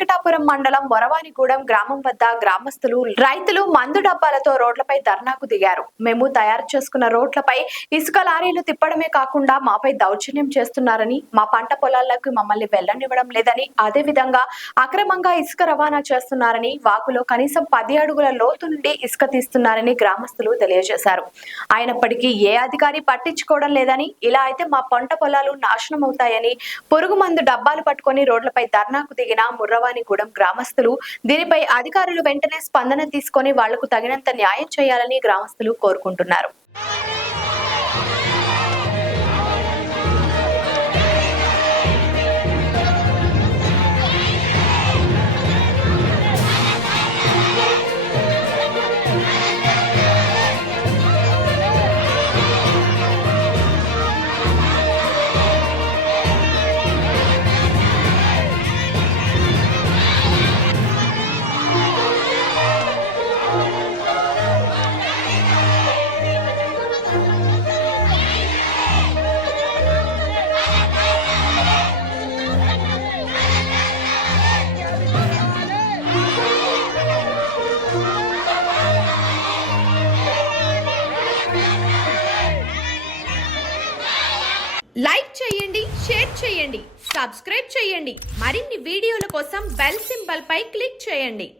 వెంకటాపురం మండలం మొరవానిగూడెం గ్రామం వద్ద గ్రామస్తులు రైతులు మందు డబ్బాలతో రోడ్లపై ధర్నాకు దిగారు. మేము తయారు చేసుకున్న రోడ్లపై ఇసుక లారీలు తిప్పడమే కాకుండా మాపై దౌర్జన్యం చేస్తున్నారని, మా పంట పొలాల్లోకి మమ్మల్ని వెళ్లనివ్వడం లేదని, అదే విధంగా అక్రమంగా ఇసుక రవాణా చేస్తున్నారని, వాగులో కనీసం 10 అడుగుల లోతు నుండి ఇసుక తీస్తున్నారని గ్రామస్తులు తెలియజేశారు. అయినప్పటికీ ఏ అధికారి పట్టించుకోవడం లేదని, ఇలా అయితే మా పంట పొలాలు నాశనం అవుతాయని పురుగు మందు డబ్బాలు పట్టుకొని రోడ్లపై ధర్నాకు దిగిన మొరవానిగూడెం గ్రామస్తులు దీనిపై అధికారులు వెంటనే స్పందన తీసుకొని వాళ్లకు తగినంత న్యాయం చేయాలని గ్రామస్తులు కోరుకుంటున్నారు. లైక్ చేయండి, షేర్ చేయండి, సబ్స్క్రైబ్ చేయండి. మరిన్ని వీడియోల కోసం బెల్ సింబల్ పై క్లిక్ చేయండి.